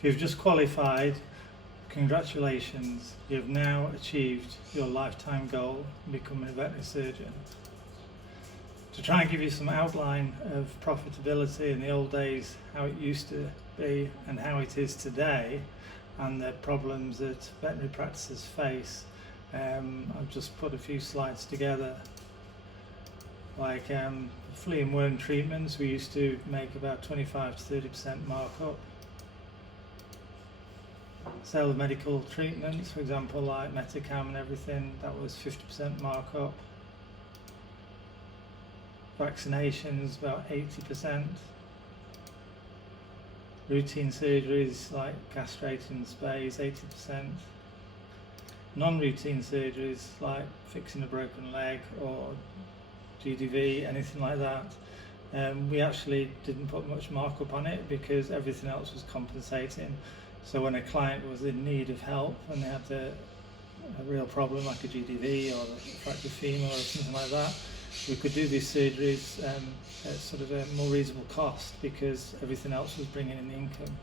If you've just qualified, congratulations, you've now achieved your lifetime goal of becoming a veterinary surgeon. To try and give you some outline of profitability in the old days, how it used to be and how it is today, and the problems that veterinary practices face, I've just put a few slides together. Like flea and worm treatments, we used to make about 25 to 30% markup. Sale of medical treatments, for example, like Metacam and everything, that was 50% markup. Vaccinations, about 80%. Routine surgeries like castrating and spays, 80%. Non-routine surgeries like fixing a broken leg or GDV, anything like that, we actually didn't put much markup on it because everything else was compensating. So when a client was in need of help and they had a real problem like a GDV or a fractured femur or something like that, we could do these surgeries at sort of a more reasonable cost because everything else was bringing in the income.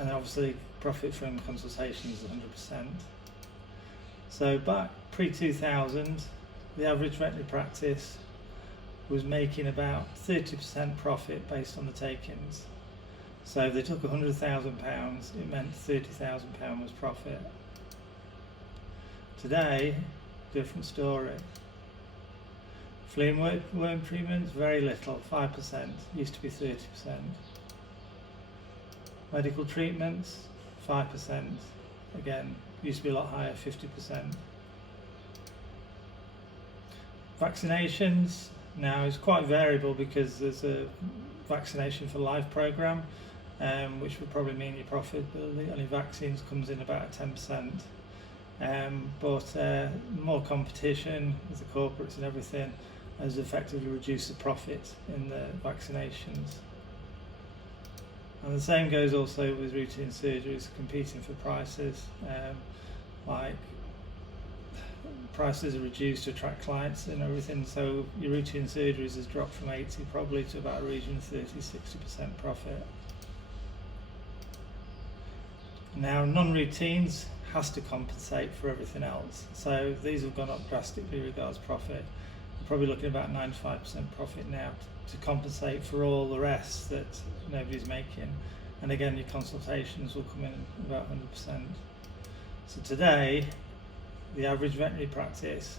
And obviously profit from consultations is 100%. So back pre-2000, the average veterinary practice was making about 30% profit based on the take-ins. So if they took £100,000, it meant £30,000 was profit. Today, different story. Flea and worm treatments, very little, 5%, used to be 30%. Medical treatments, 5%, again, used to be a lot higher, 50%. Vaccinations now is quite variable because there's a vaccination for life program, which would probably mean your profitability on your vaccines comes in about 10%. But more competition with the corporates and everything has effectively reduced the profit in the vaccinations. And the same goes also with routine surgeries, competing for prices. Like prices are reduced to attract clients and everything, so your routine surgeries has dropped from 80 probably to about a region of 30-60% profit. Now non-routines has to compensate for everything else, so these have gone up drastically regards profit. We're probably looking at about 95% profit now to compensate for all the rest that nobody's making, and again your consultations will come in about 100%. So today the average veterinary practice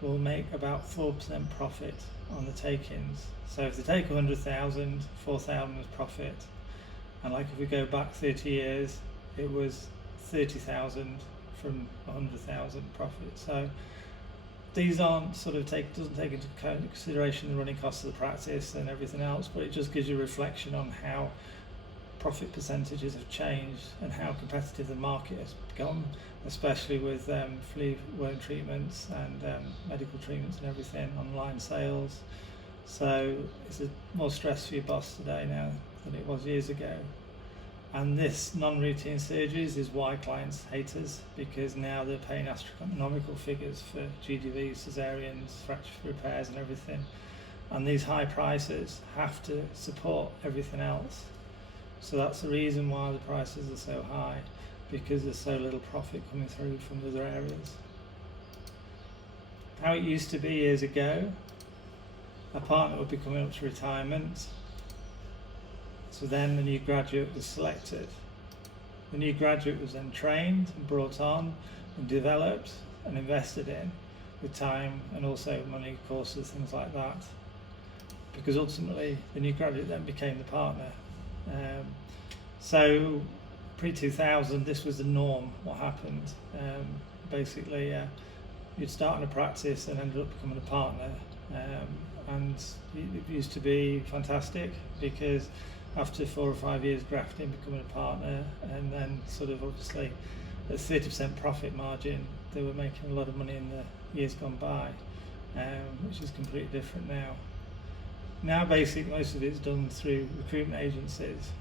will make about 4% profit on the take-ins. So if they take 100,000, 4,000 was profit, and like if we go back 30 years, it was 30,000 from 100,000 profit. So these aren't doesn't take into consideration the running costs of the practice and everything else, but it just gives you a reflection on how profit percentages have changed and how competitive the market has become, especially with flea worm treatments and medical treatments and everything, online sales. So it's more stress for your boss today now than it was years ago. And this non-routine surgeries is why clients hate us, because now they're paying astronomical figures for GDVs, cesareans, fracture repairs and everything. And these high prices have to support everything else. So that's the reason why the prices are so high, because there's so little profit coming through from other areas. How it used to be years ago, a partner would be coming up to retirement, so then the new graduate was selected. The new graduate was then trained and brought on and developed and invested in with time and also money, courses, things like that, because ultimately the new graduate then became the partner. So pre-2000, this was the norm, what happened. Basically, you'd start in a practice and ended up becoming a partner. And it used to be fantastic because after 4 or 5 years grafting, becoming a partner, and then sort of obviously at 30% profit margin, they were making a lot of money in the years gone by, which is completely different now. Now basically most of it's done through recruitment agencies.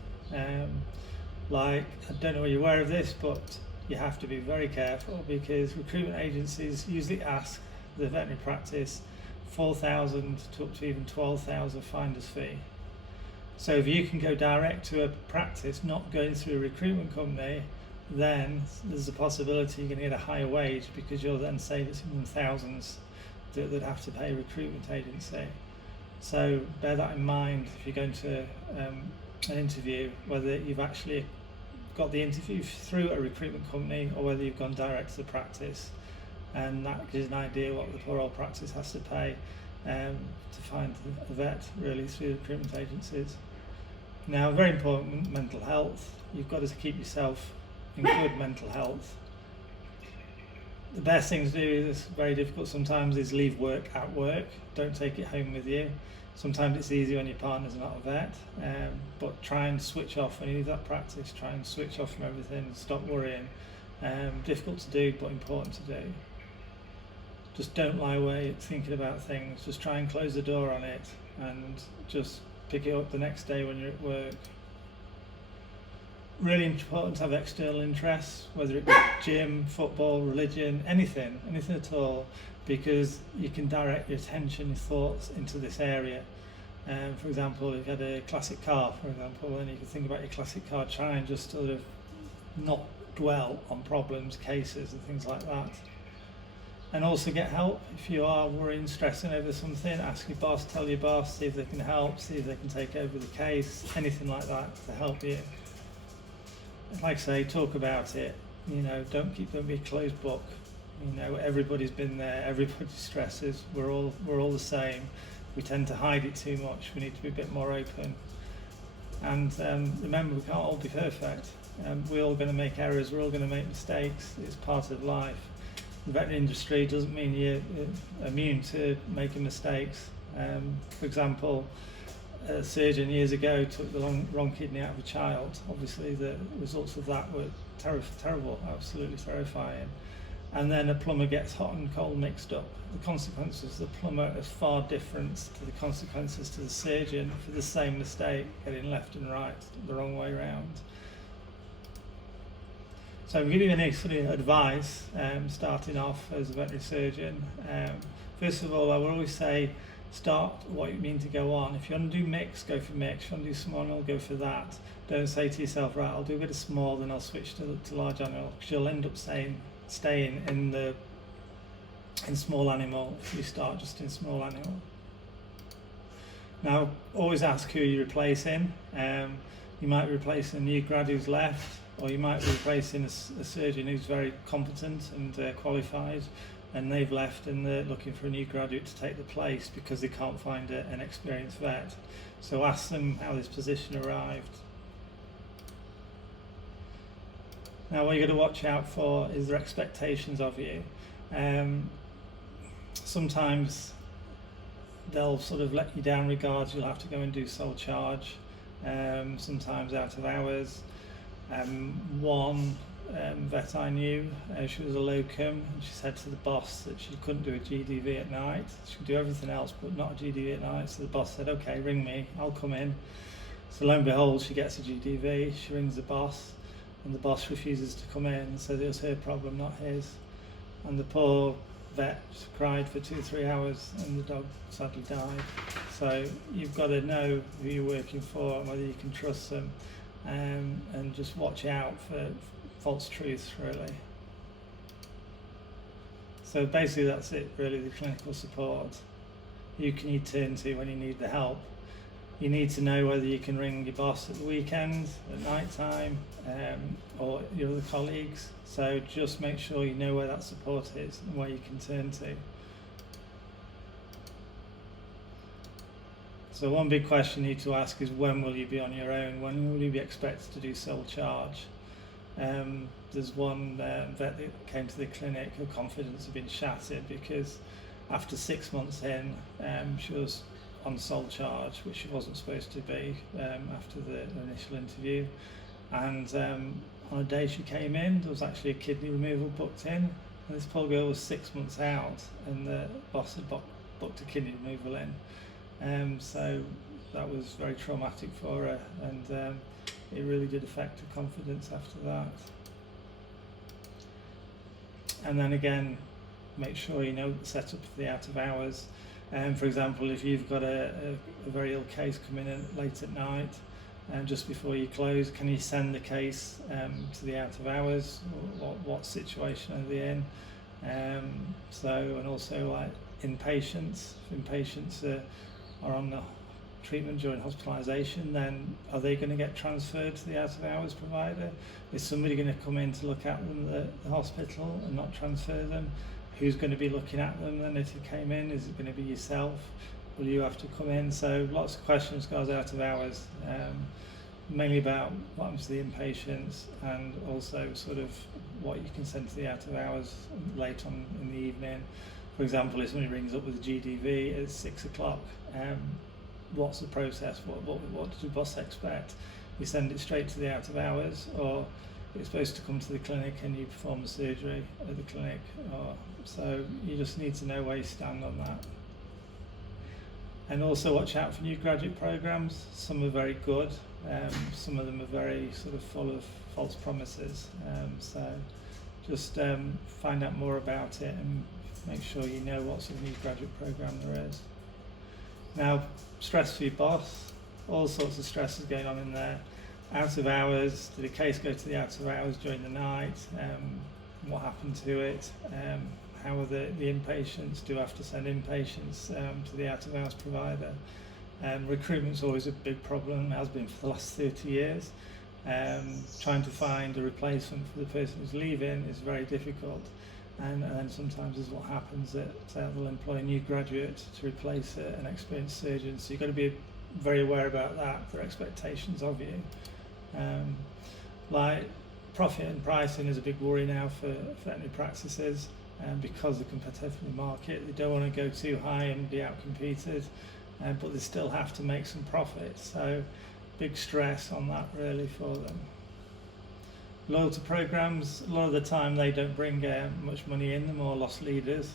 Like, I don't know whether you're aware of this, but you have to be very careful because recruitment agencies usually ask the veterinary practice 4,000 to up to even 12,000 finder's fee. So if you can go direct to a practice, not going through a recruitment company, then there's a possibility you're going to get a higher wage, because you're then saving thousands that have to pay a recruitment agency. So bear that in mind if you're going to an interview, whether you've actually got the interview through a recruitment company or whether you've gone direct to the practice, and that gives an idea what the poor old practice has to pay to find a vet really through recruitment agencies. Now, very important, mental health. You've got to keep yourself in good mental health. The best thing to do, is very difficult sometimes, is leave work at work. Don't take it home with you. Sometimes it's easy when your partner's not a vet, but try and switch off when you leave that practice. Try and switch off from everything and stop worrying. Difficult to do, but important to do. Just don't lie awake thinking about things. Just try and close the door on it and just pick it up the next day when you're at work. Really important to have external interests, whether it be gym, football, religion, anything at all, because you can direct your attention, your thoughts into this area. For example, if you had a classic car, for example, then you can think about your classic car, try and just sort of not dwell on problems, cases and things like that. And also get help. If you are worrying, stressing over something, ask your boss, tell your boss, see if they can help, see if they can take over the case, anything like that to help you. Like I say, talk about it. Don't be a closed book. Everybody's been there. Everybody stresses. We're all the same. We tend to hide it too much. We need to be a bit more open. And remember, we can't all be perfect. We're all going to make errors. We're all going to make mistakes. It's part of life. The veterinary industry doesn't mean you're immune to making mistakes. For example, a surgeon years ago took the wrong kidney out of a child. Obviously the results of that were terrible, absolutely terrifying. And then a plumber gets hot and cold mixed up. The consequences of the plumber are far different to the consequences to the surgeon for the same mistake, getting left and right the wrong way around. So I'm giving you any sort of advice starting off as a veterinary surgeon. First of all, I will always say, start what you mean to go on. If you want to do mix, go for mix. If you want to do small animal, go for that. Don't say to yourself, right, I'll do a bit of small, then I'll switch to large animal, because you'll end up staying in small animal if you start just in small animal. Now, always ask who you're replacing. You might be replacing a new grad who's left, or you might be replacing a surgeon who's very competent and qualified, and they've left and they're looking for a new graduate to take the place because they can't find an experienced vet. So ask them how this position arrived. Now, what you've got to watch out for is their expectations of you. Sometimes they'll sort of let you down regards, you'll have to go and do sole charge, sometimes out of hours. One vet I knew, she was a locum, and she said to the boss that she couldn't do a GDV at night. She could do everything else but not a GDV at night. So the boss said, okay, ring me, I'll come in. So lo and behold, she gets a GDV, she rings the boss, and the boss refuses to come in, so it was her problem, not his. And the poor vet cried for 2-3 hours, and the dog sadly died. So you've got to know who you're working for and whether you can trust them, and just watch out for false truths, really. So basically that's it, really, the clinical support. Who can you turn to when you need the help? You need to know whether you can ring your boss at the weekend, at night time, or your other colleagues. So just make sure you know where that support is and where you can turn to. So one big question you need to ask is, when will you be on your own? When will you be expected to do sole charge? There's one vet that came to the clinic, her confidence had been shattered because after 6 months in, she was on sole charge, which she wasn't supposed to be after the initial interview. And on a day she came in, there was actually a kidney removal booked in, and this poor girl was 6 months out, and the boss had booked a kidney removal in. So that was very traumatic for her, and it really did affect her confidence after that. And then again, make sure you know the setup for the out of hours. For example, if you've got a very ill case coming in late at night, just before you close, can you send the case to the out of hours? What situation are they in? And also like inpatients. If inpatients are on the treatment during hospitalisation, then are they going to get transferred to the out of hours provider? Is somebody going to come in to look at them at the hospital and not transfer them? Who's going to be looking at them then if you came in? Is it going to be yourself? Will you have to come in? So lots of questions goes out of hours, mainly about what happens to the inpatients, and also sort of what you can send to the out of hours late on in the evening. For example, if somebody rings up with a GDV at 6 o'clock, what's the process? What does your boss expect? You send it straight to the out of hours, or it's supposed to come to the clinic and you perform the surgery at the clinic? So you just need to know where you stand on that. And also watch out for new graduate programs. Some are very good, some of them are very sort of full of false promises. So just find out more about it and make sure you know what sort of new graduate program there is. Now, stress for your boss, all sorts of stresses going on in there. Out of hours, did a case go to the out of hours during the night? What happened to it? How are the inpatients? Do you have to send inpatients to the out of hours provider? Recruitment's always a big problem, has been for the last 30 years. Trying to find a replacement for the person who's leaving is very difficult. And then sometimes is what happens that they'll employ a new graduate to replace an experienced surgeon. So you've got to be very aware about that, their expectations of you. Like profit and pricing is a big worry now for veterinary practices, because of the competitive market. They don't want to go too high and be outcompeted, but they still have to make some profit. So big stress on that really for them. Loyalty programs, a lot of the time they don't bring much money in, they're more loss leaders.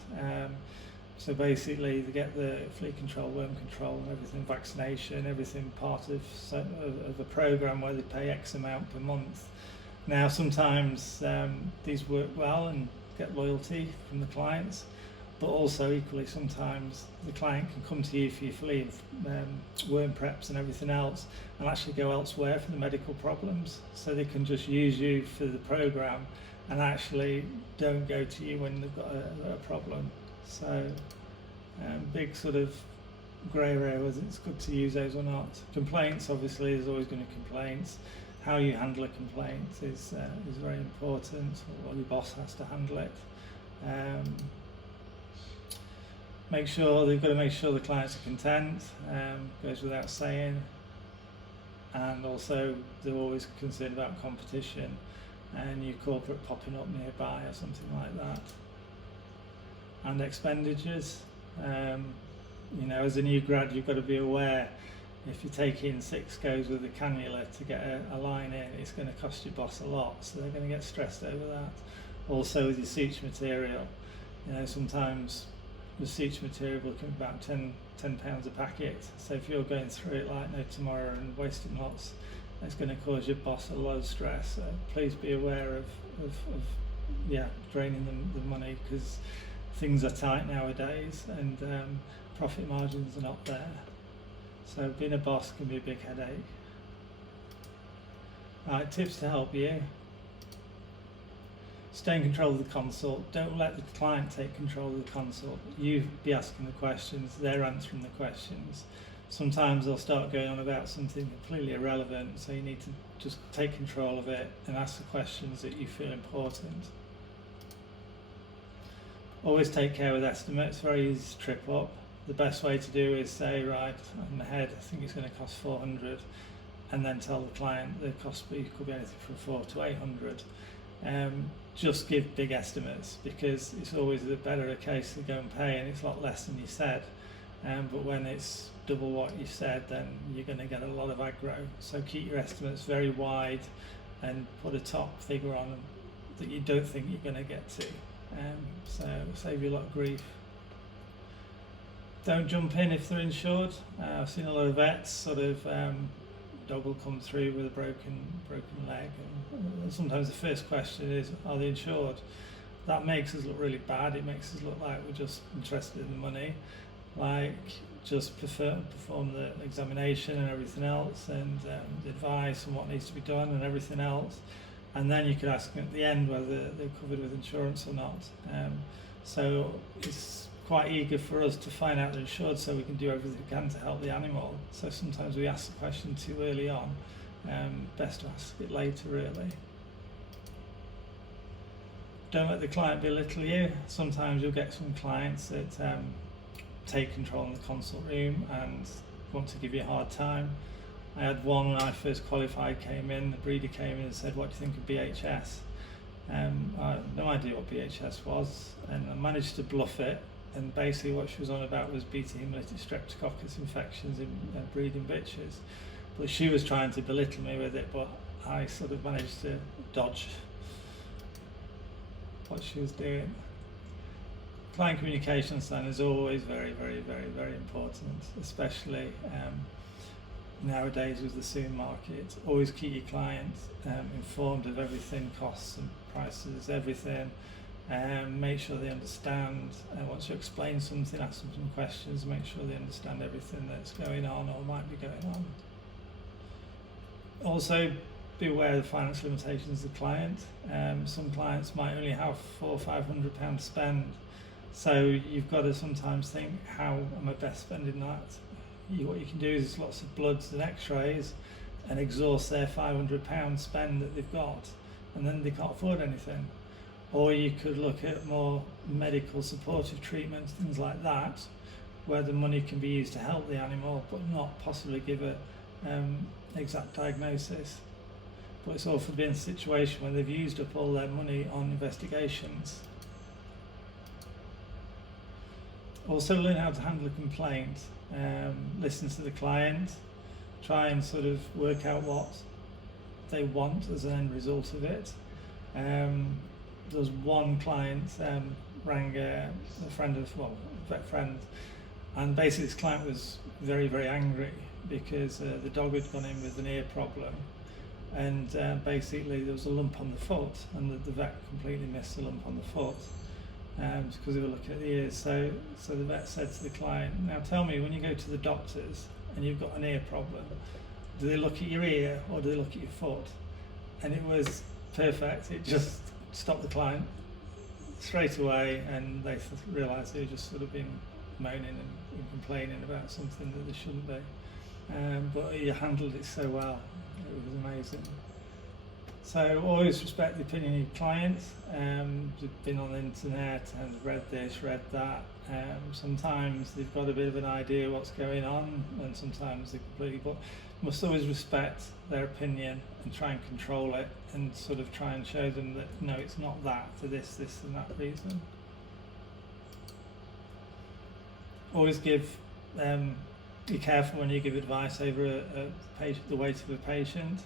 So basically they get the flea control, worm control, everything, vaccination, everything part of a program where they pay X amount per month. Now sometimes these work well and get loyalty from the clients, but also equally sometimes the client can come to you for your flea and worm preps and everything else and actually go elsewhere for the medical problems. So they can just use you for the program and actually don't go to you when they've got a problem. So big sort of grey area whether it's good to use those or not. Complaints, obviously there's always going to be complaints. How you handle a complaint is very important, or your boss has to handle it. They've got to make sure the clients are content, goes without saying, and also they're always concerned about competition and new corporate popping up nearby or something like that. And expenditures, as a new grad you've got to be aware if you're taking 6 goes with a cannula to get a line in, it's going to cost your boss a lot, so they're going to get stressed over that. Also with your suture material, sometimes the suture material will come about £10 a packet, so if you're going through it like no tomorrow and wasting lots, it's going to cause your boss a lot of stress. So please be aware of draining the money, because things are tight nowadays and profit margins are not there. So being a boss can be a big headache. Alright, tips to help you. Stay in control of the consult. Don't let the client take control of the consult. You be asking the questions, they're answering the questions. Sometimes they'll start going on about something completely irrelevant, so you need to just take control of it and ask the questions that you feel important. Always take care with estimates, very easy to trip up. The best way to do is say, right, in my head, I think it's going to cost 400, and then tell the client the cost could be anything from 400 to 800. Just give big estimates, because it's always better a case to go and pay and it's a lot less than you said. But when it's double what you said, then you're going to get a lot of aggro. So keep your estimates very wide and put a top figure on them that you don't think you're going to get to. So save you a lot of grief. Don't jump in if they're insured. I've seen a lot of vets sort of dog will come through with a broken leg, and sometimes the first question is, are they insured? That makes us look really bad. It makes us look like we're just interested in the money. like just perform the examination and everything else, and the advice and what needs to be done and everything else, and then you could ask them at the end whether they're covered with insurance or not. So it's quite eager for us to find out they're insured so we can do everything we can to help the animal. So sometimes we ask the question too early on. Best to ask it later, really. Don't let the client belittle you. Sometimes you'll get some clients that take control in the consult room and want to give you a hard time. I had one when I first qualified, came in, the breeder came in and said, "What do you think of BHS?" I had no idea what BHS was, and I managed to bluff it, and basically what she was on about was beta hemolytic streptococcus infections in breeding bitches. But she was trying to belittle me with it, but I sort of managed to dodge what she was doing. Client communications then is always very, very, very, very important, especially nowadays with the soon market. Always keep your clients informed of everything, costs and prices, everything. Make sure they understand. Once you explain something, ask them some questions, make sure they understand everything that's going on or might be going on. Also, be aware of the financial limitations of the client. Some clients might only have £400 or £500 spend, so you've got to sometimes think, how am I best spending that? What you can do is lots of bloods and x-rays and exhaust their £500 spend that they've got, and then they can't afford anything. Or you could look at more medical supportive treatments, things like that, where the money can be used to help the animal but not possibly give a exact diagnosis. But it's often been a situation where they've used up all their money on investigations. Also, learn how to handle a complaint. Listen to the client, try and sort of work out what they want as an end result of it. There was one client rang a friend of, well, a vet friend, and basically this client was very, very angry because the dog had gone in with an ear problem, and basically there was a lump on the foot, and the vet completely missed the lump on the foot because they were looking at the ears. So the vet said to the client, "Now tell me, when you go to the doctors and you've got an ear problem, do they look at your ear or do they look at your foot?" And it was perfect. It just stopped the client straight away, and they realised they were just sort of been moaning and complaining about something that they shouldn't be. But he handled it so well. It was amazing. So always respect the opinion of your clients. They've been on the internet and read this, read that. Sometimes they've got a bit of an idea what's going on, and sometimes they completely, but must always respect their opinion and try and control it, and sort of try and show them that no, it's not that, for this and that reason. Always give, be careful when you give advice over the weight of a patient.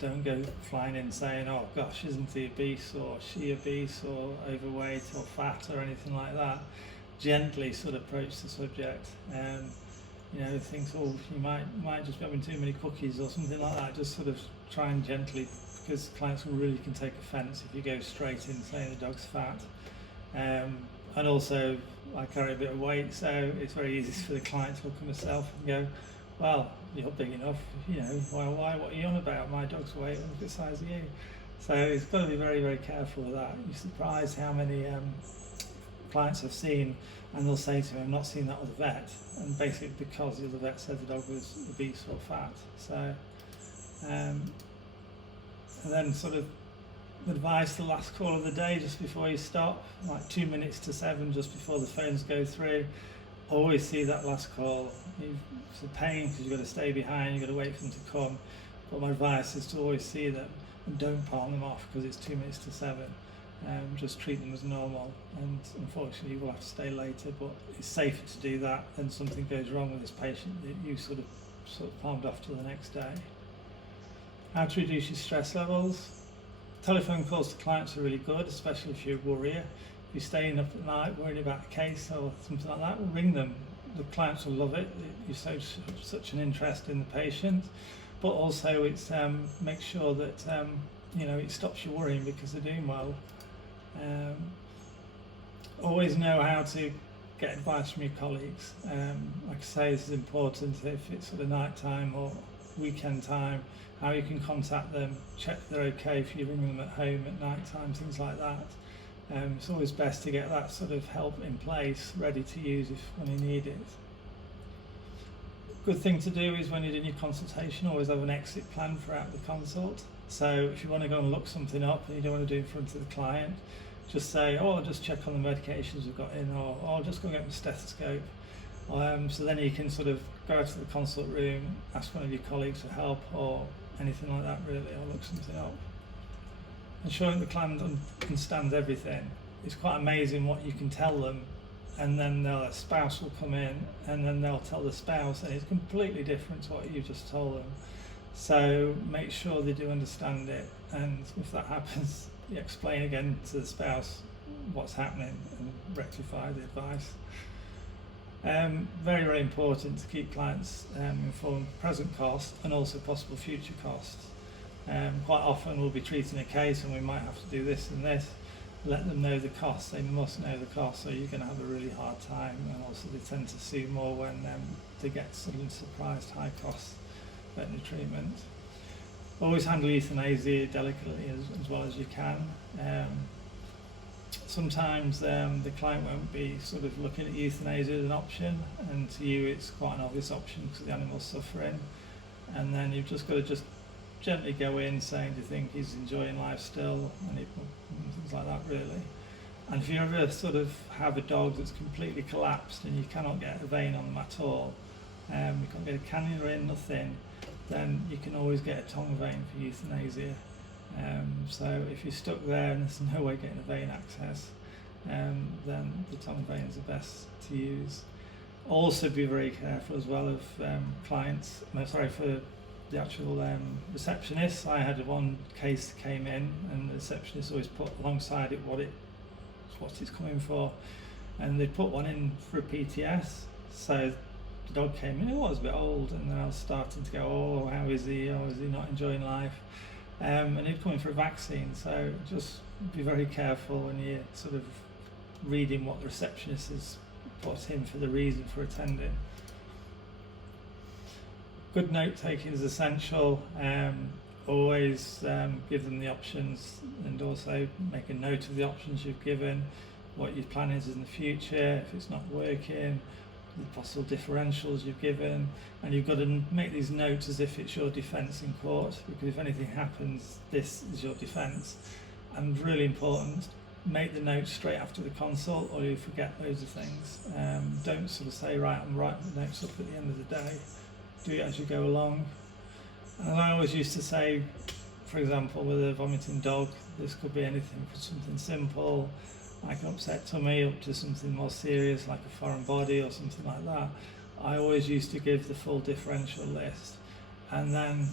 Don't go flying in saying, "Oh gosh, isn't he obese, or she obese, or overweight, or fat, or anything like that." Gently sort of approach the subject. You know, think, "Oh, you might just be having too many cookies," or something like that. Just sort of try and gently, because clients really can take offence if you go straight in saying the dog's fat. And also, I carry a bit of weight, so it's very easy for the client to look at myself and go, "Well, you're big enough, you know, why, what are you on about? My dog's weight, look at the size of you." So it's got to be very, very careful with that. You're surprised how many clients I've seen, and they'll say to me, "I've not seen that with a vet," and basically because the other vet said the dog was obese or fat. So, and then sort of advice, the last call of the day just before you stop, like 2 minutes to 7, just before the phones go through. Always see that last call. It's a pain because you've got to stay behind, you've got to wait for them to come. But my advice is to always see them and don't palm them off because it's 2 minutes to 7. Just treat them as normal, and unfortunately you will have to stay later, but it's safer to do that than something goes wrong with this patient that you sort of palmed off to the next day. How to reduce your stress levels. Telephone calls to clients are really good, especially if you're a worrier. If you're staying up at night worrying about a case or something like that, well, ring them. The clients will love it. You show such an interest in the patient, but also it's make sure that you know, it stops you worrying because they're doing well. Always know how to get advice from your colleagues. Like I say, this is important if it's sort of night time or weekend time, how you can contact them, check they're okay if you're ringing them at home at night time, things like that. It's always best to get that sort of help in place, ready to use if when you need it. Good thing to do is when you're doing your consultation, always have an exit plan throughout the consult. So if you want to go and look something up and you don't want to do it in front of the client, just say, oh, I'll just check on the medications we've got in, or oh, I'll just go get my stethoscope. So then you can sort of go out to the consult room, ask one of your colleagues for help or anything like that really, or look something up. Ensuring the client understands everything. It's quite amazing what you can tell them, and then their spouse will come in and then they'll tell the spouse and it's completely different to what you just told them. So make sure they do understand it, and if that happens, you explain again to the spouse what's happening and rectify the advice. Very, very important to keep clients informed of present costs and also possible future costs. Quite often we'll be treating a case and we might have to do this and this. Let them know the costs. They must know the costs, or you're going to have a really hard time. And also they tend to sue more when they get suddenly surprised high cost veterinary treatment. Always handle euthanasia delicately as well as you can. Sometimes the client won't be sort of looking at euthanasia as an option, and to you it's quite an obvious option because the animal's suffering. And then you've just got to just gently go in saying, do you think he's enjoying life still, and things like that really. And if you ever sort of have a dog that's completely collapsed and you cannot get a vein on them at all, you can't get a cannula in, nothing, then you can always get a tongue vein for euthanasia. So if you're stuck there and there's no way getting a vein access, then the tongue vein is the best to use. Also be very careful as well of for the actual receptionist. I had one case that came in and the receptionist always put alongside it what it's coming for, and they put one in for a PTS. So the dog came in, it was a bit old, and then I was starting to go, oh, how is he? Oh, is he not enjoying life? And he'd come in for a vaccine, so just be very careful when you're sort of reading what the receptionist has put in for the reason for attending. Good note taking is essential. Always give them the options, and also make a note of the options you've given, what your plan is in the future, if it's not working, the possible differentials you've given, and you've got to make these notes as if it's your defence in court, because if anything happens, this is your defence. And really important, make the notes straight after the consult or you forget loads of things. Don't sort of say, right, I'm writing the notes up at the end of the day. Do it as you go along. And I always used to say, for example, with a vomiting dog, this could be anything from something simple, like an upset tummy, up to something more serious like a foreign body or something like that. I always used to give the full differential list, and then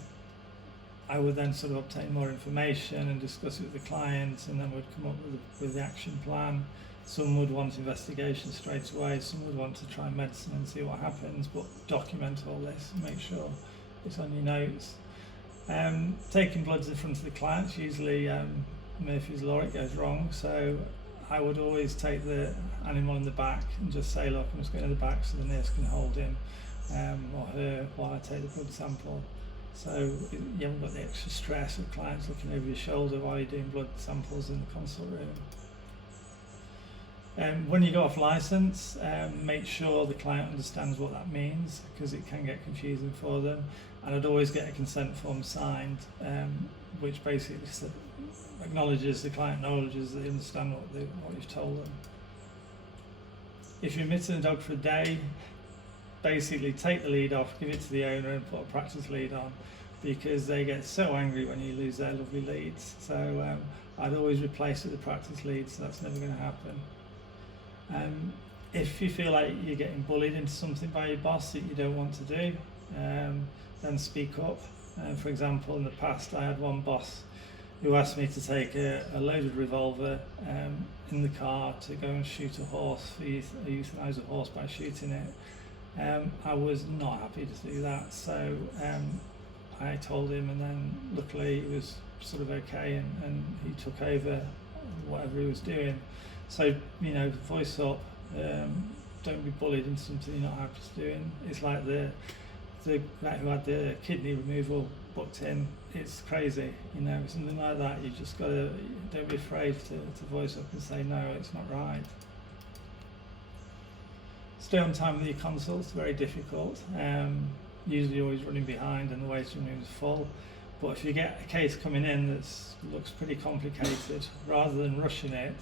I would then sort of obtain more information and discuss it with the client, and then we'd come up with the action plan. Some would want investigation straight away, some would want to try medicine and see what happens, but document all this and make sure it's on your notes. Taking bloods in front of the clients, usually Murphy's Law, it goes wrong, so I would always take the animal in the back and just say, look, I'm just going to the back so the nurse can hold him or her while I take the blood sample. So you haven't got the extra stress of clients looking over your shoulder while you're doing blood samples in the consult room. When you go off license, make sure the client understands what that means, because it can get confusing for them. And I'd always get a consent form signed, which basically acknowledges, the client acknowledges that they understand what you've told them. If you're admitting the dog for a day, basically take the lead off, give it to the owner and put a practice lead on, because they get so angry when you lose their lovely leads. So I'd always replace it with a practice lead, so that's never going to happen. If you feel like you're getting bullied into something by your boss that you don't want to do, then speak up. For example, in the past I had one boss who asked me to take a loaded revolver in the car to go and shoot a horse, euthanize a horse by shooting it. I was not happy to do that, so I told him, and then luckily it was sort of okay, and he took over whatever he was doing. So, voice up, don't be bullied into something you're not happy to doing. It's like the vet who had the kidney removal booked in. It's crazy, you know, something like that. You just gotta, don't be afraid to voice up and say no, it's not right. Stay on time with your consults, very difficult. Usually always running behind and the waiting room is full. But if you get a case coming in that looks pretty complicated, rather than rushing it,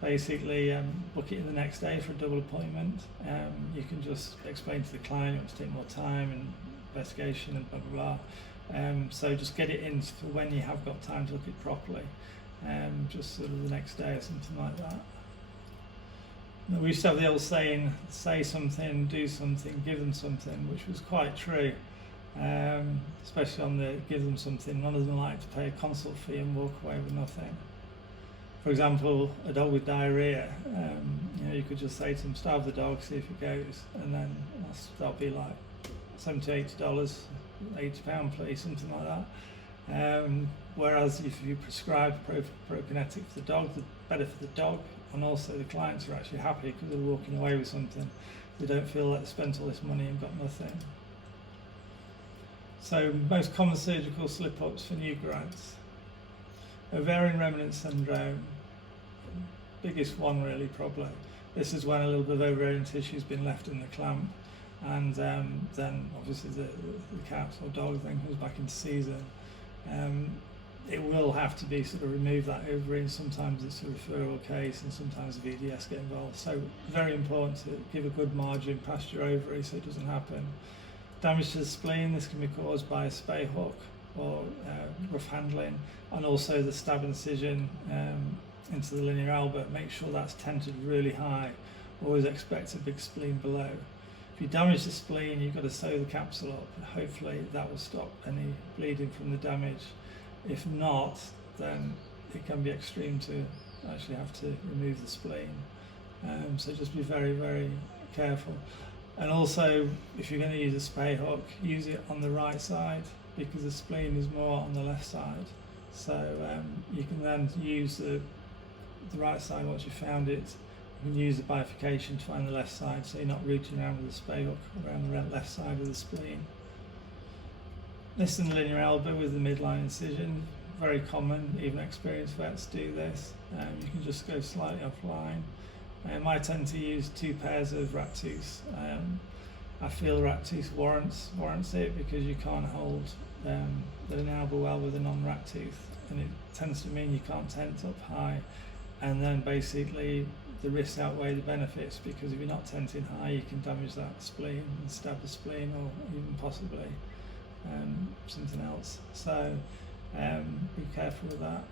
basically book it in the next day for a double appointment. You can just explain to the client it will take more time and investigation and blah blah blah. So just get it in for when you have got time to look at it properly. Just sort of the next day or something like that. We used to have the old saying, say something, do something, give them something, which was quite true. Especially on the give them something, none of them like to pay a consult fee and walk away with nothing. For example, a dog with diarrhea, you know, you could just say to them, starve the dog, see if it goes, and then that'll be like $70, $80, £80 please, something like that. Whereas if you prescribe prokinetic for the dog, the better for the dog, and also the clients are actually happy because they're walking away with something. They don't feel like they spent all this money and got nothing. So most common surgical slip-ups for new grads. Ovarian remnant syndrome, biggest one really probably. This is when a little bit of ovarian tissue has been left in the clamp, and then obviously the cat or dog then comes back into season. It will have to be sort of remove that ovary, and sometimes it's a referral case and sometimes the VDS get involved. So very important to give a good margin past your ovary so it doesn't happen. Damage to the spleen, this can be caused by a spay hook or rough handling, and also the stab incision into the linear albert. Make sure that's tented really high. Always expect a big spleen below. If you damage the spleen, you've got to sew the capsule up, and hopefully that will stop any bleeding from the damage. If not, then it can be extreme to actually have to remove the spleen. So just be very, very careful. And also, if you're going to use a spay hook, use it on the right side because the spleen is more on the left side. So you can then use the right side once you've found it. You can use the bifurcation to find the left side, so you're not reaching around with the spay hook around the left side of the spleen. This is the linear elbow with the midline incision, very common, even experienced vets do this. You can just go slightly offline. I tend to use 2 pairs of rat tooths. I feel rat tooth warrants it because you can't hold the linear elbow well with a non-rat tooth, and it tends to mean you can't tent up high, and then basically the risks outweigh the benefits, because if you're not tenting high you can damage that spleen and stab the spleen, or even possibly something else. So be careful with that.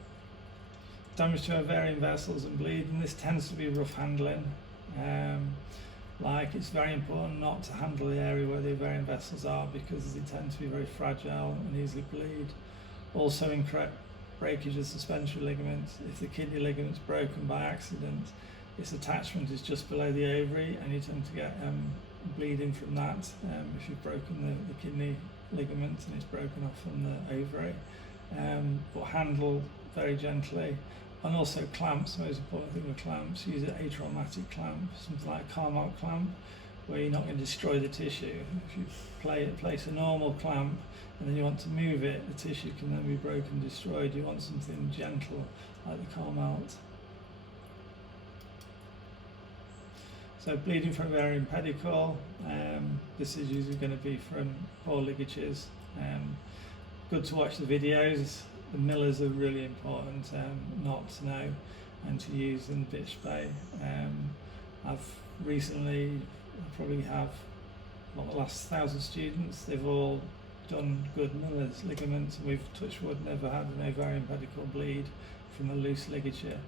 Damage to ovarian vessels and bleeding, this tends to be rough handling. Like, it's very important not to handle the area where the ovarian vessels are because they tend to be very fragile and easily bleed. Also incorrect breakage of suspensory ligaments. If the kidney ligament's broken by accident, its attachment is just below the ovary and you tend to get bleeding from that if you've broken the kidney ligament and it's broken off from the ovary. But handle very gently. And also clamps, the most important thing with clamps, use an atraumatic clamp, something like a Carmel clamp, where you're not going to destroy the tissue. If you place a normal clamp and then you want to move it, the tissue can then be broken and destroyed. You want something gentle, like the Carmel. So bleeding from ovarian pedicle, this is usually going to be from poor ligatures. Good to watch the videos. The millers are really important not to know and to use in bitch spay. I've recently, I probably have, the last 1,000 students, they've all done good millers ligaments, and we've, touch wood, never had an ovarian pedicle bleed from a loose ligature.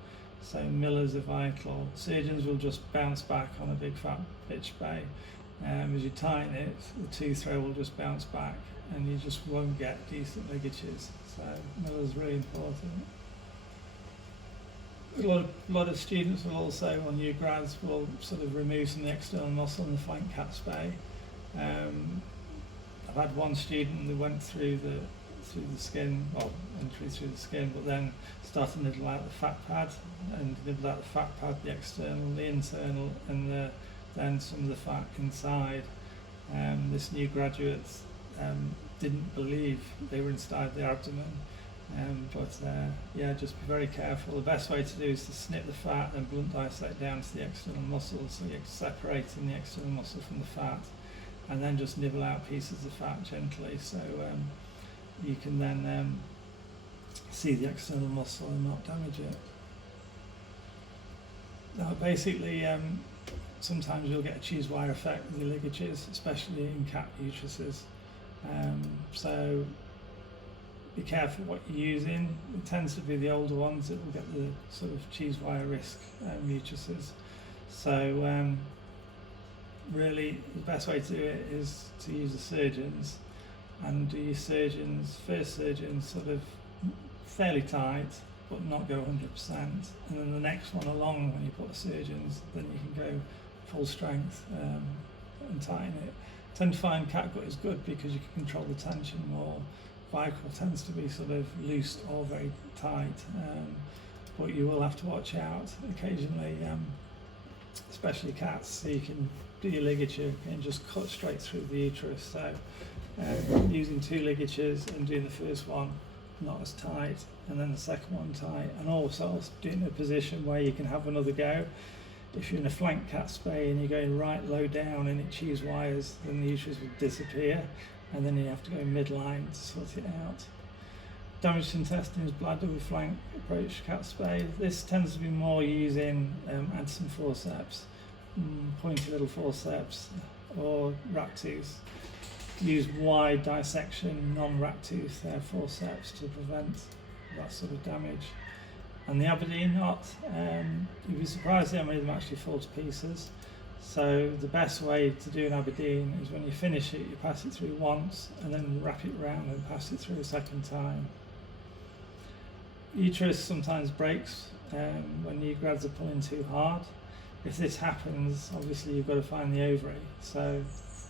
So millers are vital. Surgeons will just bounce back on a big fat bitch spay. As you tighten it, the tooth throw will just bounce back and you just won't get decent ligatures. So miller's really important. A lot of students will also, on new grads, will sort of remove some of the external muscle in the flank cat spay. I've had one student that went through the skin, well, entry through the skin, but then started to nibble out the fat pad, and nibbled out the fat pad, the external, the internal, and the than some of the fat inside. This new graduate didn't believe they were inside the abdomen. Yeah, just be very careful. The best way to do is to snip the fat and blunt dissect down to the external muscles, so you're separating the external muscle from the fat, and then just nibble out pieces of fat gently, so you can then see the external muscle and not damage it. Now basically, sometimes you'll get a cheese wire effect with your ligatures, especially in cat uteruses. So be careful what you're using. It tends to be the older ones that will get the sort of cheese wire risk uteruses. So really the best way to do it is to use the surgeons, and do your first surgeons sort of fairly tight but not go 100%, and then the next one along when you put the surgeons, then you can go full strength and tighten it. I tend to find catgut is good because you can control the tension more. Vicryl tends to be sort of loose or very tight, but you will have to watch out occasionally, especially cats, so you can do your ligature and just cut straight through the uterus. So using 2 ligatures and doing the first one not as tight, and then the second one tight, and also doing a position where you can have another go. If you're in a flank cat spay and you're going right low down and it cheese wires, then the uterus will disappear, and then you have to go midline to sort it out. Damaged intestines, bladder with flank approach cat spay. This tends to be more using Addison forceps, pointy little forceps, or rat tooth. Use wide dissection, non-rat tooth forceps to prevent that sort of damage. And the Aberdeen knot, you'd be surprised how many of them actually fall to pieces. So the best way to do an Aberdeen is when you finish it, you pass it through once and then wrap it round and pass it through a second time. Uterus sometimes breaks when new grads are pulling too hard. If this happens, obviously you've got to find the ovary. So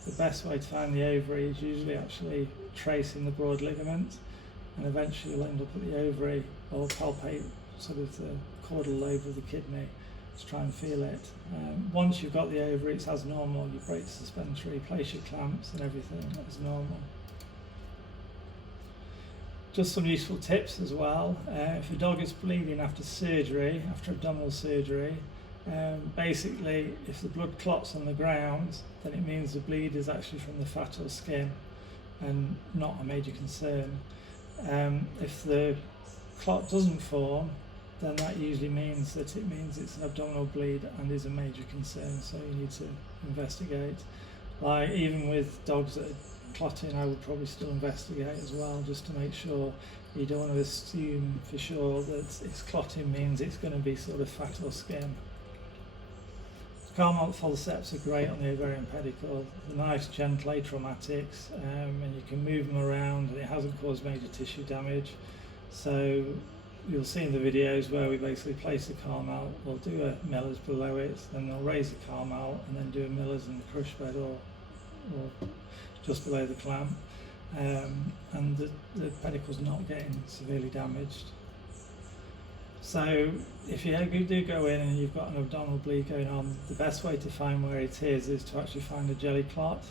the best way to find the ovary is usually actually tracing the broad ligament, and eventually you'll end up at the ovary, or palpate sort of the caudal lobe of the kidney to try and feel it. Once you've got the ovary, it's as normal. You break the suspensory, place your clamps and everything as normal. Just some useful tips as well. If a dog is bleeding after surgery, after abdominal surgery, basically if the blood clots on the ground, then it means the bleed is actually from the fat or skin and not a major concern. If the clot doesn't form, then that usually means it's an abdominal bleed and is a major concern, so you need to investigate. Like even with dogs that are clotting, I would probably still investigate as well, just to make sure. You don't want to assume for sure that it's clotting means it's going to be sort of fat or skin. Carmel forceps are great on the ovarian pedicle. They're nice, gentle atraumatics, and you can move them around and it hasn't caused major tissue damage. So you'll see in the videos where we basically place the Carmel, we'll do a Miller's below it, then they'll raise the Carmel and then do a Miller's in the crush bed or just below the clamp, and the pedicle's not getting severely damaged. So if you do go in and you've got an abdominal bleed going on, the best way to find where it is to actually find a jelly clot.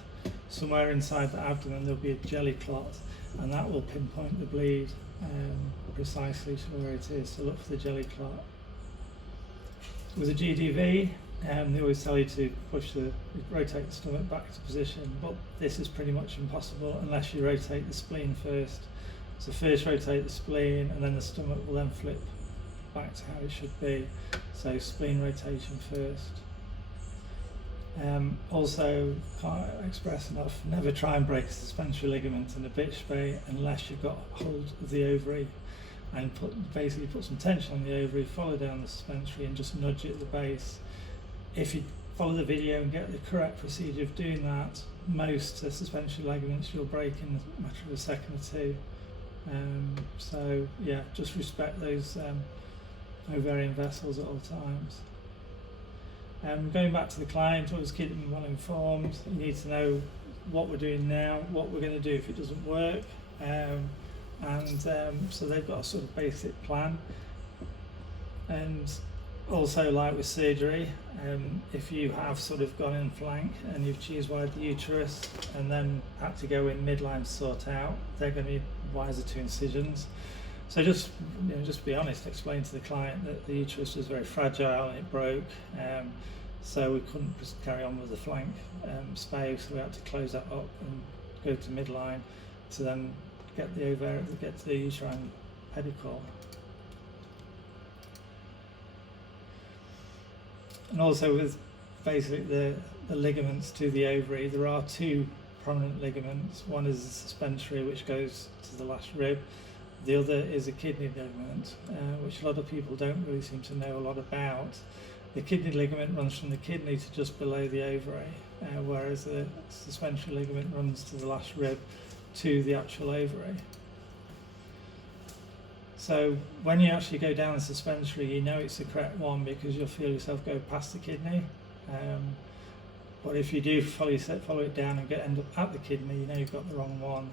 Somewhere inside the abdomen there'll be a jelly clot, and that will pinpoint the bleed precisely to where it is, so look for the jelly clot. With a GDV, they always tell you to rotate the stomach back to position, but this is pretty much impossible unless you rotate the spleen first. So first rotate the spleen and then the stomach will then flip back to how it should be. So spleen rotation first. Also, can't express enough, never try and break a suspensory ligament in a bitch spay unless you've got hold of the ovary, and basically put some tension on the ovary, follow down the suspensory and just nudge it at the base. If you follow the video and get the correct procedure of doing that, most suspensory ligaments you'll break in a matter of a second or two. So yeah, just respect those ovarian vessels at all times. Going back to the client, always keep them well informed. You need to know what we're doing now, what we're going to do if it doesn't work, so they've got a sort of basic plan. And Also, like with surgery, if you have sort of gone in flank and you've cheese wired the uterus and then had to go in midline to sort out, they're going to be wiser to incisions. So just be honest, explain to the client that the uterus was very fragile and it broke, so we couldn't just carry on with the flank space, so we had to close that up and go to midline to then get to the uterine pedicle. And also with basically the ligaments to the ovary, there are two prominent ligaments. One is the suspensory, which goes to the last rib. The other is a kidney ligament, which a lot of people don't really seem to know a lot about. The kidney ligament runs from the kidney to just below the ovary, whereas the suspensory ligament runs to the last rib to the actual ovary. So when you actually go down the suspensory, you know it's the correct one because you'll feel yourself go past the kidney. But if you do follow it down and end up at the kidney, you know you've got the wrong one.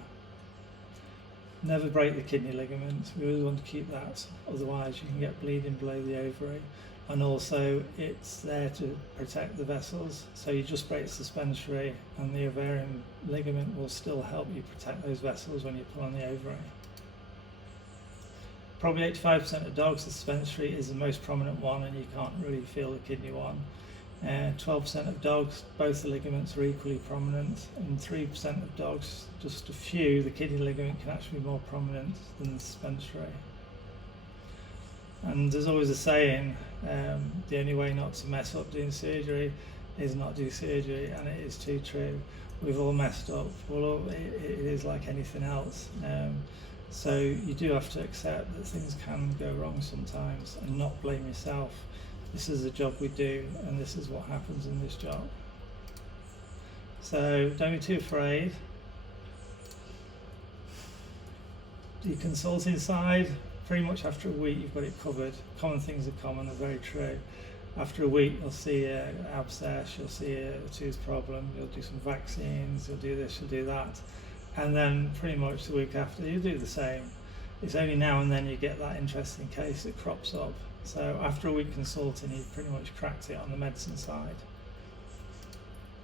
Never break the kidney ligament. We always want to keep that, otherwise you can get bleeding below the ovary. And also it's there to protect the vessels, so you just break the suspensory and the ovarian ligament will still help you protect those vessels when you pull on the ovary. Probably 85% of dogs, the suspensory is the most prominent one and you can't really feel the kidney one. 12% of dogs, both the ligaments are equally prominent, and 3% of dogs, just a few, the kidney ligament can actually be more prominent than the suspensory. And there's always a saying, the only way not to mess up doing surgery is not do surgery, and it is too true. We've all messed up. It is like anything else. So you do have to accept that things can go wrong sometimes and not blame yourself. This is the job we do and this is what happens in this job. So don't be too afraid. The consulting side, pretty much after a week you've got it covered. Common things are common, are very true. After a week you'll see an abscess, you'll see a tooth problem, you'll do some vaccines, you'll do this, you'll do that. And then pretty much the week after you do the same. It's only now and then you get that interesting case that crops up. So after a week consulting, you've pretty much cracked it on the medicine side.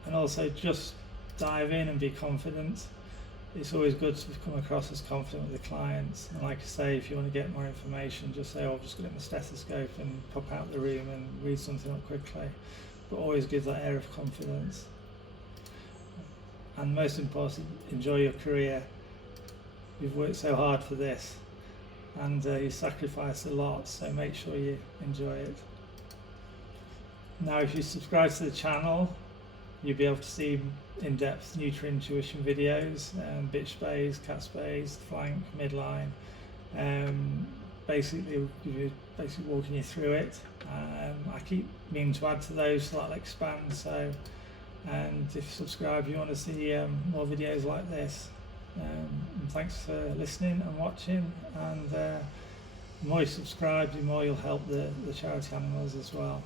And also just dive in and be confident. It's always good to come across as confident with the clients. And like I say, if you want to get more information, just say, oh, I've just got my stethoscope and pop out the room and read something up quickly. But always give that air of confidence. And most important, enjoy your career. You've worked so hard for this and you sacrifice a lot, so make sure you enjoy it. Now if you subscribe to the channel, you'll be able to see in-depth neuter intuition videos, bitch spays, cat spays, flank, midline, basically walking you through it. I keep meaning to add to those so that'll expand, and if you subscribe you want to see more videos like this. And thanks for listening and watching, and the more you subscribe the more you'll help the charity animals as well.